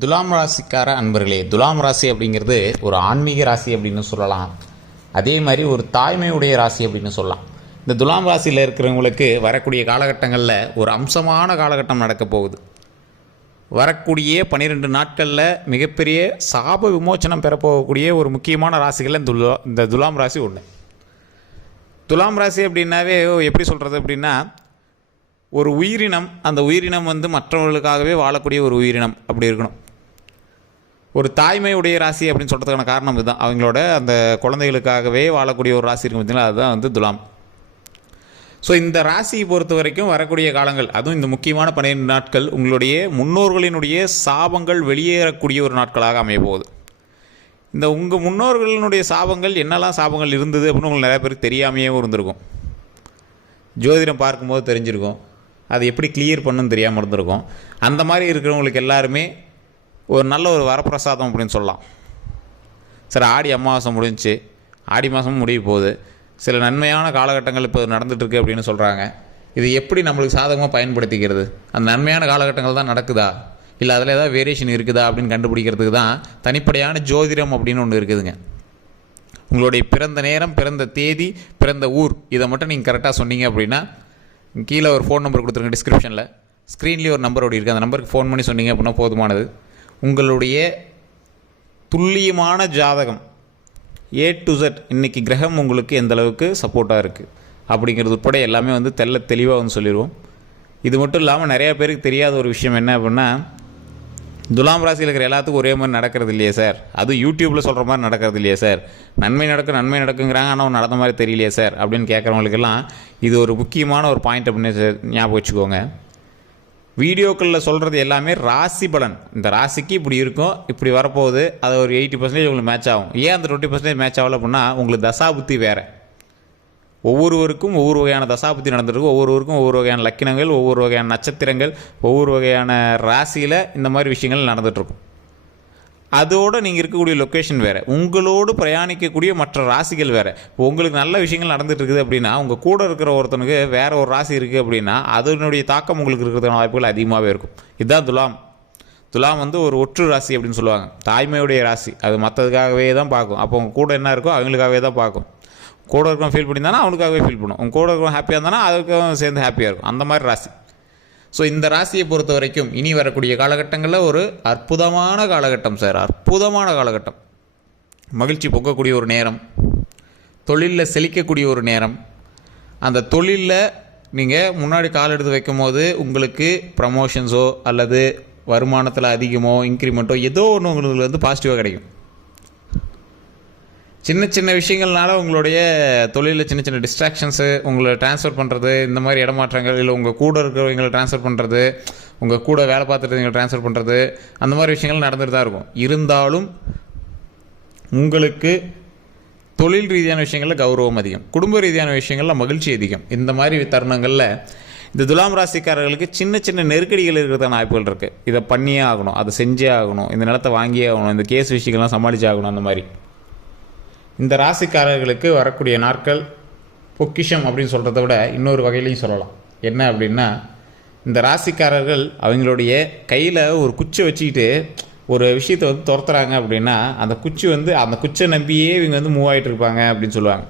துலாம் ராசிக்கார அன்பர்களே துலாம் ராசி அப்படிங்கிறது ஒரு ஆன்மீக ராசி அப்படின்னு சொல்லலாம். அதே மாதிரி ஒரு தாய்மையுடைய ராசி அப்படின்னு சொல்லலாம். இந்த துலாம் ராசியில் இருக்கிறவங்களுக்கு வரக்கூடிய காலகட்டங்களில் ஒரு அம்சமான காலகட்டம் நடக்க போகுது. வரக்கூடிய பன்னிரெண்டு நாட்களில் மிகப்பெரிய சாப விமோச்சனம் பெறப்போகக்கூடிய ஒரு முக்கியமான ராசிகளில் இந்த துலா இந்த துலாம் ராசி ஒன்று துலாம் ராசி அப்படின்னாவே எப்படி சொல்கிறது அப்படின்னா ஒரு உயிரினம் அந்த உயிரினம் வந்து மற்றவர்களுக்காகவே வாழக்கூடிய ஒரு உயிரினம் அப்படி இருக்கணும். ஒரு தாய்மையுடைய ராசி அப்படின்னு சொல்கிறதுக்கான காரணம் இதுதான். அவங்களோட அந்த குழந்தைகளுக்காகவே வாழக்கூடிய ஒரு ராசி இருக்கும் பார்த்தீங்களா? அதுதான் வந்து துலாம். ஸோ இந்த ராசியை பொறுத்த வரைக்கும் வரக்கூடிய காலங்கள் அதுவும் இந்த முக்கியமான பன்னிரெண்டு நாட்கள் உங்களுடைய முன்னோர்களினுடைய சாபங்கள் வெளியேறக்கூடிய ஒரு நாட்களாக அமைய போகுது இந்த உங்கள் முன்னோர்களினுடைய சாபங்கள் என்னெல்லாம் சாபங்கள் இருந்தது அப்படின்னு உங்களுக்கு நிறைய பேருக்கு தெரியாமையே இருந்திருக்கும். ஜோதிடம் பார்க்கும்போது தெரிஞ்சிருக்கும். அது எப்படி கிளியர் பண்ணுன்னு தெரியாமல் இருந்திருக்கும். அந்த மாதிரி இருக்கிறவங்களுக்கு எல்லாருமே ஒரு நல்ல ஒரு வரப்பிரசாதம் அப்படின்னு சொல்லலாம். சரி ஆடி அமாவாசை முடிஞ்சு ஆடி மாதமும் முடிய போகுது. சில நன்மையான காலகட்டங்கள் இப்போ நடந்துகிட்ருக்கு அப்படின்னு சொல்கிறாங்க இது எப்படி நம்மளுக்கு சாதகமாக பயன்படுத்திக்கிறது? அந்த நன்மையான காலகட்டங்கள் தான் நடக்குதா? இல்லை அதில் ஏதாவது வேரியேஷன் இருக்குதா அப்படின்னு கண்டுபிடிக்கிறதுக்கு தான் தனிப்படையான ஜோதிடம் அப்படின்னு ஒன்று இருக்குதுங்க. உங்களுடைய பிறந்த நேரம் பிறந்த தேதி பிறந்த ஊர் இதை மட்டும் நீங்கள் கரெக்டாக சொன்னீங்க அப்படின்னா கீழே ஒரு ஃபோன் நம்பர் கொடுத்துருங்க டிஸ்கிரிப்ஷனில் ஸ்க்ரீன்லேயே ஒரு நம்பர் ஓடி இருக்குது அந்த நம்பருக்கு ஃபோன் பண்ணி சொன்னீங்க அப்படின்னா போதுமானது. உங்களுடைய துல்லியமான ஜாதகம் ஏ டு Z இன்றைக்கி கிரகம் உங்களுக்கு எந்த அளவுக்கு சப்போர்ட்டாக இருக்குது அப்படிங்கிறது உட்பட எல்லாமே வந்து தெல்ல தெளிவாக வந்து சொல்லிடுவோம் இது மட்டும் இல்லாமல் நிறையா பேருக்கு தெரியாத ஒரு விஷயம் என்ன அப்படின்னா துலாம் ராசியில் இருக்கிற எல்லாத்துக்கும் ஒரே மாதிரி நடக்கிறது இல்லையே சார் அது யூடியூப்பில் சொல்கிற மாதிரி நடக்கிறது இல்லையே சார் நன்மை நடக்கும் நன்மை நடக்குங்கிறாங்க ஆனால் நடந்த மாதிரி தெரியலையே சார் அப்படின்னு கேட்குறவங்களுக்கெல்லாம் இது ஒரு முக்கியமான ஒரு பாயிண்ட் அப்படின்னு ஞாபகம் வச்சுக்கோங்க. வீடியோக்களில் சொல்கிறது எல்லாமே ராசி பலன். இந்த ராசிக்கு இப்படி இருக்கும் இப்படி வரப்போகுது அது ஒரு எயிட்டி பர்சன்டேஜ் உங்களுக்கு மேட்ச் ஆகும். ஏன் அந்த டுவெண்ட்டி பர்சன்டேஜ் மேட்ச் ஆகலை அப்படின்னா உங்களுக்கு தசாபுத்தி வேறு. ஒவ்வொருவருக்கும் ஒவ்வொரு வகையான தசாபுத்தி நடந்திருக்கும் ஒவ்வொருவருக்கும் ஒவ்வொரு வகையான லக்கினங்கள் ஒவ்வொரு வகையான நட்சத்திரங்கள் ஒவ்வொரு வகையான ராசியில் இந்த மாதிரி விஷயங்கள் நடந்துகிட்ருக்கும் அதோடு நீங்கள் இருக்கக்கூடிய லொக்கேஷன் வேறு. உங்களோடு பிரயாணிக்கக்கூடிய மற்ற ராசிகள் வேறு. உங்களுக்கு நல்ல விஷயங்கள் நடந்துட்டு இருக்குது அப்படின்னா உங்கள் கூட இருக்கிற ஒருத்தனுக்கு வேறு ஒரு ராசி இருக்குது அப்படின்னா அதனுடைய தாக்கம் உங்களுக்கு இருக்கிறதுக்கான வாய்ப்புகள் அதிகமாகவே இருக்கும். இதுதான் துலாம். துலாம் வந்து ஒரு ஒற்று ராசி அப்படின்னு சொல்லுவாங்க. தாய்மையுடைய ராசி. அது மற்றதுக்காகவே தான் பார்க்கும். அப்போ உங்கள் கூட என்ன இருக்கோ அவங்களுக்காகவே தான் பார்க்கும். கூட இருக்கிறவன் ஃபீல் பண்ணியிருந்தானா அவனுக்காகவே ஃபீல் பண்ணும். உங்க கூட இருக்கிறவன் ஹாப்பியாக இருந்தானா அதுக்கும் சேர்ந்து ஹாப்பியாக இருக்கும். அந்த மாதிரி ராசி. ஸோ இந்த ராசியை பொறுத்த வரைக்கும் இனி வரக்கூடிய காலகட்டங்களில் ஒரு அற்புதமான காலகட்டம் சார் அற்புதமான காலகட்டம். மகிழ்ச்சி பொங்கக்கூடிய ஒரு நேரம். தொழிலில் செழிக்கக்கூடிய ஒரு நேரம். அந்த தொழிலில் நீங்கள் முன்னாடி கால் எடுத்து வைக்கும் போது உங்களுக்கு ப்ரமோஷன்ஸோ அல்லது வருமானத்தில் அதிகமோ இன்க்ரிமெண்ட்டோ ஏதோ ஒன்று உங்களுக்கு வந்து பாசிட்டிவாக கிடைக்கும். சின்ன சின்ன விஷயங்கள்னால உங்களுடைய தொழிலில் சின்ன சின்ன டிஸ்ட்ராக்ஷன்ஸு உங்களை ட்ரான்ஸ்ஃபர் பண்ணுறது இந்த மாதிரி இடமாற்றங்கள் இல்லை உங்கள் கூட இருக்கிறவங்களை ட்ரான்ஸ்ஃபர் பண்ணுறது உங்கள் கூட வேலை பார்த்துட்டு ட்ரான்ஸ்ஃபர் பண்ணுறது அந்த மாதிரி விஷயங்கள் நடந்துட்டு தான் இருக்கும். இருந்தாலும் உங்களுக்கு தொழில் ரீதியான விஷயங்களில் கௌரவம் அதிகம். குடும்ப ரீதியான விஷயங்களில் மகிழ்ச்சி அதிகம். இந்த மாதிரி தருணங்களில் இந்த துலாம் ராசிக்காரர்களுக்கு சின்ன சின்ன நெருக்கடிகள் இருக்கிறதான வாய்ப்புகள் இருக்குது இதை பண்ணியே ஆகணும் அதை செஞ்சே ஆகணும் இந்த நிலத்தை வாங்கியே ஆகணும் இந்த கேஸ் விஷயங்கள்லாம் சமாளிச்சே ஆகணும் அந்த மாதிரி. இந்த ராசிக்காரர்களுக்கு வரக்கூடிய நாட்கள் பொக்கிஷம் அப்படின்னு சொல்கிறத விட இன்னொரு வகையிலையும் சொல்லலாம். என்ன அப்படின்னா இந்த ராசிக்காரர்கள் அவங்களுடைய கையில் ஒரு குச்சை வச்சுக்கிட்டு ஒரு விஷயத்தை வந்து துரத்துறாங்க அப்படின்னா அந்த குச்சி வந்து அந்த குச்சை நம்பியே இவங்க வந்து மூவ் ஆகிட்டு இருப்பாங்க அப்படின்னு சொல்லுவாங்க.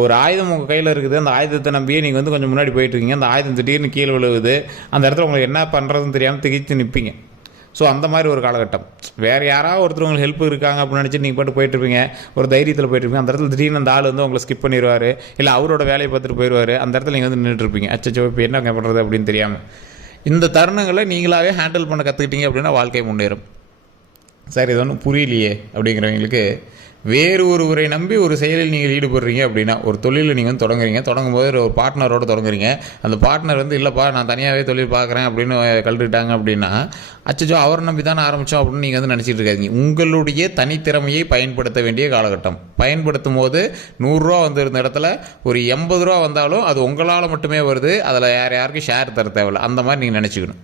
ஒரு ஆயுதம் உங்கள் கையில் இருக்குது அந்த ஆயுதத்தை நம்பியே நீங்கள் வந்து கொஞ்சம் முன்னாடி போயிட்டு இருக்கீங்க அந்த ஆயுதம் திடீர்னு கீழே விழுவுது அந்த இடத்துல உங்களுக்கு என்ன பண்ணுறதுன்னு தெரியாமல் திகித்து நிற்பீங்க ஸோ அந்த மாதிரி ஒரு காலகட்டம். வேறு யாராவது ஒருத்தர் உங்களுக்கு ஹெல்ப் இருக்காங்க அப்படின்னு நினச்சி நீங்கள் பாட்டு போயிட்டுருப்பீங்க ஒரு தைரியத்தில் போயிட்டுருப்பீங்க அந்த இடத்துல திடீர்னு அந்த ஆள் வந்து உங்களை ஸ்கிப் பண்ணிடுவார் இல்லை அவரோட வேலையை பார்த்துட்டு போயிடுவார் அந்த இடத்துல நீங்கள் வந்து நின்றுட்டு இருப்பீங்க. அச்சோ இப்போ என்ன பண்ணுறது அப்படின்னு தெரியாமல் இந்த தருணங்களை நீங்களாகவே ஹேண்டில் பண்ண கற்றுக்கிட்டீங்க அப்படின்னா வாழ்க்கை முன்னேறும். சார் இது ஒன்றும் புரியலையே அப்படிங்கிறவங்களுக்கு வேறு ஒருவரை நம்பி ஒரு செயலில் நீங்கள் ஈடுபடுறீங்க அப்படின்னா ஒரு தொழிலில் நீங்கள் வந்து தொடங்குறீங்க தொடங்கும்போது ஒரு பார்ட்னரோடு தொடங்குறீங்க. அந்த பார்ட்னர் வந்து இல்லைப்பா நான் தனியாகவே தொழில் பார்க்குறேன் அப்படின்னு கழுட்டுட்டாங்க அப்படின்னா அச்சோ அவரை நம்பி தானே ஆரம்பித்தோம் அப்படின்னு நீங்கள் வந்து நினச்சிட்டு இருக்காதீங்க. உங்களுடைய தனித்திறமையை பயன்படுத்த வேண்டிய காலகட்டம். பயன்படுத்தும் போது நூறுரூவா வந்திருந்த இடத்துல ஒரு எண்பது ரூபா வந்தாலும் அது உங்களால் மட்டுமே வருது அதில் யார் யாருக்கும் ஷேர் தர தேவையில்ல. அந்த மாதிரி நீங்கள் நினச்சிக்கணும்.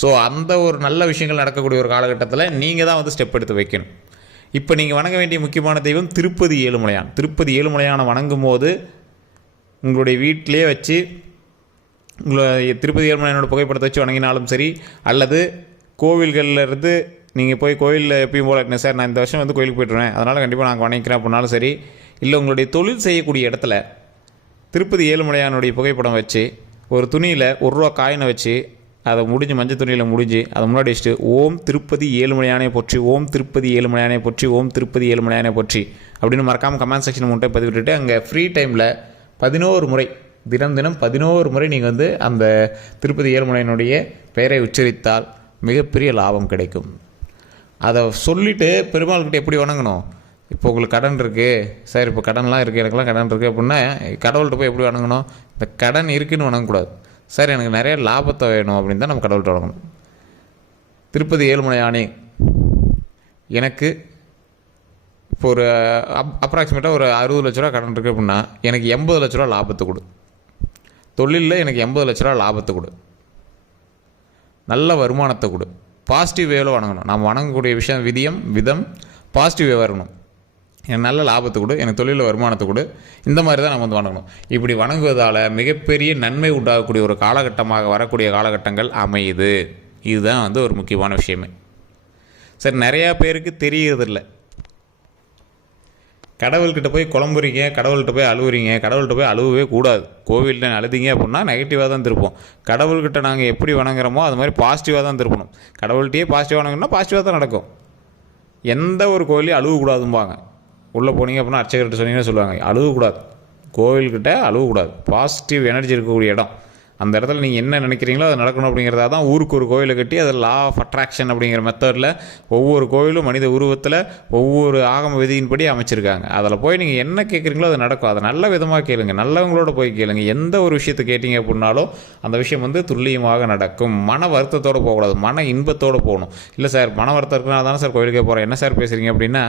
ஸோ அந்த ஒரு நல்ல விஷயங்கள் நடக்கக்கூடிய ஒரு காலகட்டத்தில் நீங்கள் தான் வந்து ஸ்டெப் எடுத்து வைக்கணும். இப்போ நீங்கள் வணங்க வேண்டிய முக்கியமான தெய்வம் திருப்பதி ஏழுமலையான். திருப்பதி ஏழுமலையானை வணங்கும் போது உங்களுடைய வீட்டிலே வச்சு உங்களை திருப்பதி ஏழுமலையானோட புகைப்படத்தை வச்சு வணங்கினாலும் சரி அல்லது கோவில்கள்லேருந்து நீங்கள் போய் கோயிலில் எப்பயும் போல சார் நான் இந்த வருஷம் வந்து கோயிலுக்கு போய்ட்டுருவேன். அதனால் கண்டிப்பாக நாங்கள் வணங்கிக்கிறேன் அப்படின்னாலும் சரி இல்லை உங்களுடைய தொழில் செய்யக்கூடிய இடத்துல திருப்பதி ஏழுமலையானுடைய புகைப்படம் வச்சு ஒரு துணியில் ஒரு ரூபா காயினை வச்சு அதை முடிஞ்சு மஞ்சள் துணியில் முடிஞ்சு அதை முன்னாடி வச்சுட்டு ஓம் திருப்பதி ஏழுமலையானே போற்றி ஓம் திருப்பதி ஏழுமலையானே போற்றி ஓம் திருப்பதி ஏழுமலையானே போற்றி அப்படின்னு மறக்காமல் கமெண்ட் செக்ஷன் முட்டை பதிவிட்டுட்டு அங்கே ஃப்ரீ டைமில் பதினோரு முறை தினம் தினம் பதினோரு முறை நீங்கள் வந்து அந்த திருப்பதி ஏழுமலையனுடைய பெயரை உச்சரித்தால் மிகப்பெரிய லாபம் கிடைக்கும். அதை சொல்லிவிட்டு பெருமாள்கிட்ட எப்படி வணங்கணும்? இப்போ உங்களுக்கு கடன் இருக்குது சார் இப்போ கடன்லாம் இருக்குது எனக்குலாம் கடன் இருக்குது அப்படின்னா கடவுள்கிட்ட போய் எப்படி வணங்கணும்? இந்த கடன் இருக்குதுன்னு வணங்கக்கூடாது. சார் எனக்கு நிறைய லாபத்தை வேணும் அப்படின்னு தான் நம்ம கடவுள்கிட்ட வழங்கணும். திருப்பதி ஏழுமலை யானை எனக்கு இப்போ ஒரு அப் அப்ராக்சிமேட்டாக ஒரு அறுபது லட்ச ரூபா கடன் இருக்குது அப்படின்னா எனக்கு எண்பது லட்ச ரூபா லாபத்தை கொடு. தொழிலில் எனக்கு எண்பது லட்ச ரூபா லாபத்தை கொடு. நல்ல வருமானத்தை கொடு. பாசிட்டிவ் வேவில் வணங்கணும். நாம் வணங்கக்கூடிய விஷயம் விதியம் விதம் பாசிட்டிவ் வே வரணும் எனக்கு நல்ல லாபத்தை கொடு எனக்கு தொழிலில் வருமானத்தை கொடு. இந்த மாதிரி தான் நம்ம வந்து வணங்கணும். இப்படி வணங்குவதால் மிகப்பெரிய நன்மை உண்டாகக்கூடிய ஒரு காலகட்டமாக வரக்கூடிய காலகட்டங்கள் அமையுது. இதுதான் வந்து ஒரு முக்கியமான விஷயமே. சரி நிறையா பேருக்கு தெரியறதில்ல. கடவுள்கிட்ட போய் குழம்புறீங்க கடவுள்கிட்ட போய் அழுவுறீங்க கடவுள்கிட்ட போய் அழுவவே கூடாது. கோவிலில் அழுதிங்க அப்படின்னா நெகட்டிவாக தான் திருப்போம். கடவுள்கிட்ட நாங்கள் எப்படி வணங்குறோமோ அது மாதிரி பாசிட்டிவாக தான் திருப்பணும். கடவுள்கிட்டயே பாசிட்டிவாக வணங்கினா பாசிட்டிவாக தான் நடக்கும். எந்த ஒரு கோயிலையும் அழுவக்கூடாதும்பாங்க. உள்ளே போனீங்க அப்படின்னா அர்ச்சகர்கிட்ட சொன்னீங்கன்னா சொல்லுவாங்க. அழுகக்கூடாது. கோவில்கிட்ட அழுகக்கூடாது. பாசிட்டிவ் எனர்ஜி இருக்கக்கூடிய இடம். அந்த இடத்துல நீங்கள் என்ன நினைக்கிறீங்களோ அது நடக்கணும் அப்படிங்கிறதா தான் ஊருக்கு ஒரு கோயிலை கட்டி அது லா ஆஃப் அட்ராக்ஷன் அப்படிங்கிற மெத்தடில் ஒவ்வொரு கோயிலும் மனித உருவத்தில் ஒவ்வொரு ஆகம விதியின்படி அமைச்சிருக்காங்க. அதில் போய் நீங்கள் என்ன கேட்குறீங்களோ அது நடக்கும். அதை நல்ல விதமாக கேளுங்க. நல்லவங்களோட போய் கேளுங்க. எந்த ஒரு விஷயத்தை கேட்டீங்க அப்படின்னாலும் அந்த விஷயம் வந்து துல்லியமாக நடக்கும். மன வருத்தத்தோடு போகக்கூடாது. மன இன்பத்தோடு போகணும். இல்லை சார் மன வருத்தம் இருக்குன்னா தானே சார் கோயிலுக்கே போகிறேன் என்ன சார் பேசுகிறீங்க அப்படின்னா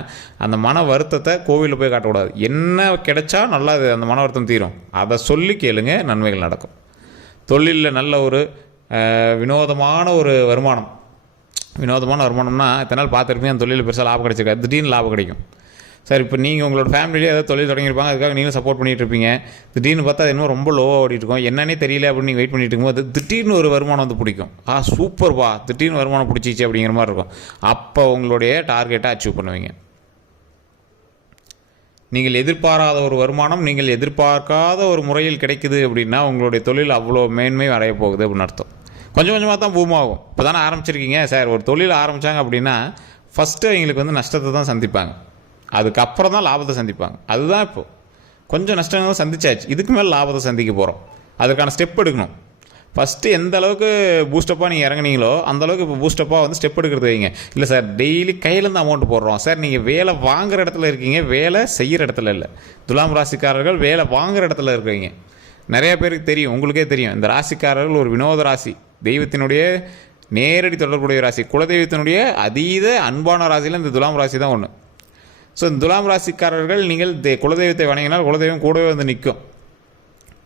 அந்த மன வருத்தத்தை கோவிலில் போய் காட்டக்கூடாது. என்ன கிடைச்சா நல்லா அது அந்த மன வருத்தம் தீரும். அதை சொல்லி கேளுங்க. நன்மைகள் நடக்கும். தொழிலில் நல்ல ஒரு வினோதமான ஒரு வருமானம். வினோதமான வருமானம்னா இத்தனை நாள் பார்த்துருப்பீங்க அந்த தொழிலில் பெருசாக லாபம் கிடைச்சிருக்காது. திடீர்னு லாபம் கிடைக்கும். சார் இப்போ நீங்கள் உங்களோட ஃபேமிலியே ஏதாவது தொழில் தொடங்கியிருப்பாங்க அதுக்காக நீங்களும் சப்போர்ட் பண்ணிகிட்டு இருப்பீங்க. திடீர்னு பார்த்தா அது இன்னும் ரொம்ப லோவாக ஓடிட்டு இருக்கும் என்னன்னே தெரியல அப்படின்னு நீங்கள் வெயிட் பண்ணிட்டு இருக்கும்போது திடீர்னு ஒரு வருமானம் வந்து பிடிக்கும். ஆ சூப்பர்ப்பா திடீர்னு வருமானம் பிடிச்சிச்சு அப்படிங்கிற மாதிரி இருக்கும். அப்போ உங்களுடைய டார்கெட்டை அச்சீவ் பண்ணுவீங்க. நீங்கள் எதிர்பாராத ஒரு வருமானம் நீங்கள் எதிர்பார்க்காத ஒரு முறையில் கிடைக்குது அப்படின்னா உங்களுடைய தொழில் அவ்வளோ மேன்மை அடைய போகுது அப்படின்னு அர்த்தம். கொஞ்சம் கொஞ்சமாக தான் பூமாகும் இப்போ தானே ஆரம்பிச்சிருக்கீங்க? சார் ஒரு தொழில் ஆரம்பித்தாங்க அப்படின்னா ஃபஸ்ட்டு அவங்களுக்கு வந்து நஷ்டத்தை தான் சந்திப்பாங்க. அதுக்கப்புறம் தான் லாபத்தை சந்திப்பாங்க. அதுதான் இப்போது கொஞ்சம் நஷ்டங்கள் சந்திச்சாச்சு. இதுக்கு மேலே லாபத்தை சந்திக்க போகிறோம் அதுக்கான ஸ்டெப் எடுக்கணும். ஃபஸ்ட்டு எந்த அளவுக்கு பூஸ்டப்பாக நீங்கள் இறங்குனீங்களோ அந்த அளவுக்கு இப்போ பூஸ்டப்பாக வந்து ஸ்டெப் எடுக்கிறது வைங்க. இல்லை சார் டெய்லி கையிலேருந்து அமௌண்ட் போடுறோம். சார் நீங்கள் வேலை வாங்குற இடத்துல இருக்கீங்க வேலை செய்கிற இடத்துல இல்லை. துலாம் ராசிக்காரர்கள் வேலை வாங்குகிற இடத்துல இருக்கிறீங்க நிறைய பேருக்கு தெரியும் உங்களுக்கே தெரியும். இந்த ராசிக்காரர்கள் ஒரு வினோத ராசி. தெய்வத்தினுடைய நேரடி தொடர்புடைய ராசி. குலதெய்வத்தினுடைய அதீத அன்பான ராசியில் இந்த துலாம் ராசி தான் ஒன்று ஸோ இந்த துலாம் ராசிக்காரர்கள் நீங்கள் தே குலதெய்வத்தை வணங்கினால் குலதெய்வம் கூடவே வந்து நிற்கும்.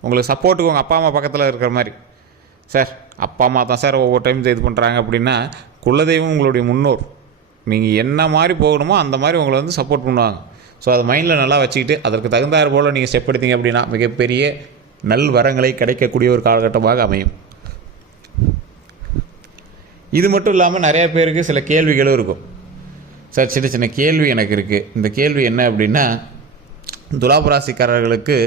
உங்களுக்கு சப்போர்ட்டுக்கு உங்கள் அப்பா அம்மா பக்கத்தில் இருக்கிற மாதிரி. சார் அப்பா அம்மா தான் சார் ஒவ்வொரு டைம் இது பண்ணுறாங்க அப்படின்னா குலதெய்வம் உங்களுடைய முன்னோர். நீங்கள் என்ன மாதிரி போகணுமோ அந்த மாதிரி உங்களை வந்து சப்போர்ட் பண்ணுவாங்க. ஸோ அதை மைண்டில் நல்லா வச்சுக்கிட்டு அதற்கு தகுந்தாறு போல் நீங்கள் ஸ்டெப் எடுத்தீங்க அப்படின்னா மிகப்பெரிய நல் வரங்களை கிடைக்கக்கூடிய ஒரு காலகட்டமாக அமையும். இது மட்டும் இல்லாமல் நிறையா பேருக்கு சில கேள்விகளும் இருக்கும். சார் சின்ன சின்ன கேள்வி எனக்கு இருக்குது இந்த கேள்வி என்ன அப்படின்னா துலாபராசிக்காரர்களுக்கு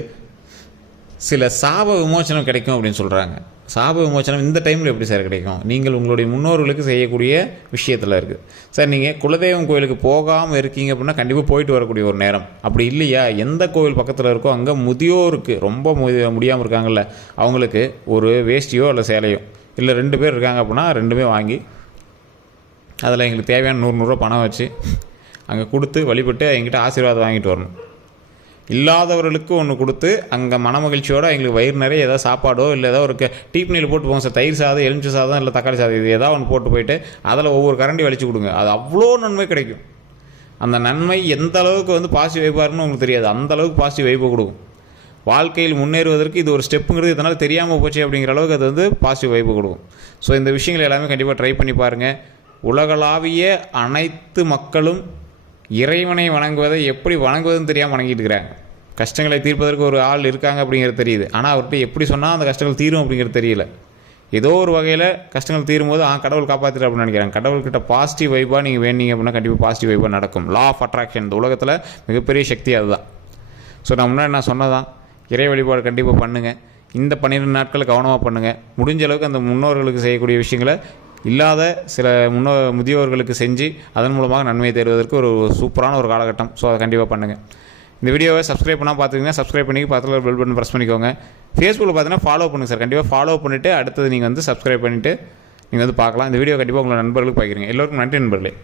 சில சாப விமோசனம் கிடைக்கும் அப்படின்னு சொல்கிறாங்க சாப விமோச்சனம் இந்த டைமில் எப்படி சார் கிடைக்கும்? நீங்கள் உங்களுடைய முன்னோர்களுக்கு செய்யக்கூடிய விஷயத்தில் இருக்குது சார் நீங்கள் குலதெய்வம் கோயிலுக்கு போகாமல் இருக்கீங்க அப்படின்னா கண்டிப்பாக போயிட்டு வரக்கூடிய ஒரு நேரம். அப்படி இல்லையா? எந்த கோவில் பக்கத்தில் இருக்கோ அங்கே முதியோருக்கு ரொம்ப முடியாமல் இருக்காங்கல்ல அவங்களுக்கு ஒரு வேஷ்டியோ இல்லை சேலையோ இல்லை ரெண்டு பேர் இருக்காங்க அப்படின்னா ரெண்டுமே வாங்கி அதில் எங்களுக்கு தேவையான நூறு நூறுரூவா பணம் வச்சு அங்கே கொடுத்து வழிபட்டு எங்கிட்ட ஆசீர்வாதம் வாங்கிட்டு வரணும். இல்லாதவர்களுக்கு ஒன்று கொடுத்து அங்கே மனமகிழ்ச்சியோட எங்களுக்கு வயிறு நிறைய ஏதாவது சாப்பாடோ இல்லை ஏதோ ஒரு டீப்னியில் போட்டு போங்க சார். தயிர் சாதம் எலுமிச்சை சாதம் இல்லை தக்காளி சாதம். இது ஏதாவது ஒன்று போட்டு போயிட்டு அதில் ஒவ்வொரு கரண்டி வலிச்சு கொடுங்க. அது அவ்வளோ நன்மை கிடைக்கும். அந்த நன்மை எந்த அளவுக்கு வந்து பாசிட்டிவ் வைப்பாக இருக்குன்னு உங்களுக்கு தெரியாது. அந்த அளவுக்கு பாசிட்டிவ் வைப்பை கொடுக்கும். வாழ்க்கையில் முன்னேறுவதற்கு இது ஒரு ஸ்டெப்புங்கிறது இதனால் தெரியாமல் போச்சு அப்படிங்கிற அளவுக்கு அது வந்து பாசிட்டிவ் வைப்பு கொடுக்கும். ஸோ இந்த விஷயங்கள் எல்லாமே கண்டிப்பாக ட்ரை பண்ணி பாருங்கள் உலகளாவிய அனைத்து மக்களும் இறைவனை வணங்குவதை எப்படி வணங்குவதுன்னு தெரியாமல் வணங்கிட்டு இருக்கிறாங்க கஷ்டங்களை தீர்ப்பதற்கு ஒரு ஆள் இருக்காங்க அப்படிங்கிறது தெரியுது. ஆனால் அவர்கிட்ட எப்படி சொன்னால் அந்த கஷ்டங்கள் தீரும் அப்படிங்கிறது தெரியல. ஏதோ ஒரு வகையில் கஷ்டங்கள் தீரும்போது ஆ கடவுள் காப்பாற்றிட்டு அப்படின்னு நினைக்கிறாங்க. கடவுள்கிட்ட பாசிட்டிவ் வைப்பாக நீங்கள் வேணீங்க அப்படின்னா கண்டிப்பாக பாசிட்டிவ் வைப்பாக நடக்கும். லா ஆஃப் அட்ராக்ஷன் இந்த உலகத்தில் மிகப்பெரிய சக்தி அதுதான். ஸோ நான் முன்னாடி நான் சொன்னதான் இறை வழிபாடு கண்டிப்பாக பண்ணுங்கள் இந்த பன்னிரெண்டு நாட்கள் கவனமாக பண்ணுங்கள் முடிஞ்ச அளவுக்கு அந்த முன்னோர்களுக்கு செய்யக்கூடிய விஷயங்களை இல்லாத சில முன்னோ முதியோர்களுக்கு செஞ்சு அதன் மூலமாக நன்மையை தேடுவதற்கு ஒரு சூப்பரான ஒரு காலகட்டம். ஸோ அதை கண்டிப்பாக பண்ணுங்கள் இந்த வீடியோவை சப்ஸ்கிரைப் பண்ணால் பார்த்துக்கங்க சப்ஸ்கிரைப் பண்ணி பக்கத்தில் பெல் பட்டன் ப்ரெஸ் பண்ணிக்கோங்க. ஃபேஸ்புக்கில் பார்த்தீங்கன்னா ஃபாலோ பண்ணுங்கள் சார் கண்டிப்பாக ஃபாலோ பண்ணிவிட்டு அடுத்தது நீங்கள் வந்து சப்ஸ்கிரைப் பண்ணிவிட்டு நீங்கள் வந்து பார்க்கலாம். இந்த வீடியோ கண்டிப்பாக உங்கள் நண்பர்களுக்கு பார்க்குறீங்க எல்லோருக்கும் நன்றி நண்பர்களே.